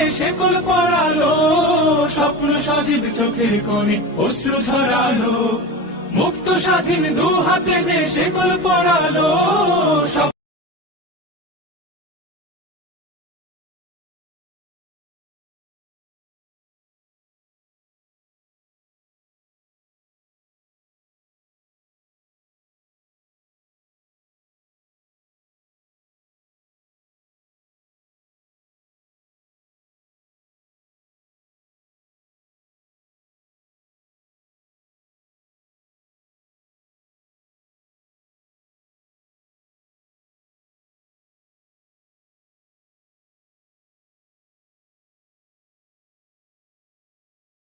যে শেকল পড়ালো, স্বপ্ন সজীব চোখের কোণে অশ্রু ঝরালো। মুক্ত স্বাধীন দু হাতে যে শেকল পড়ালো।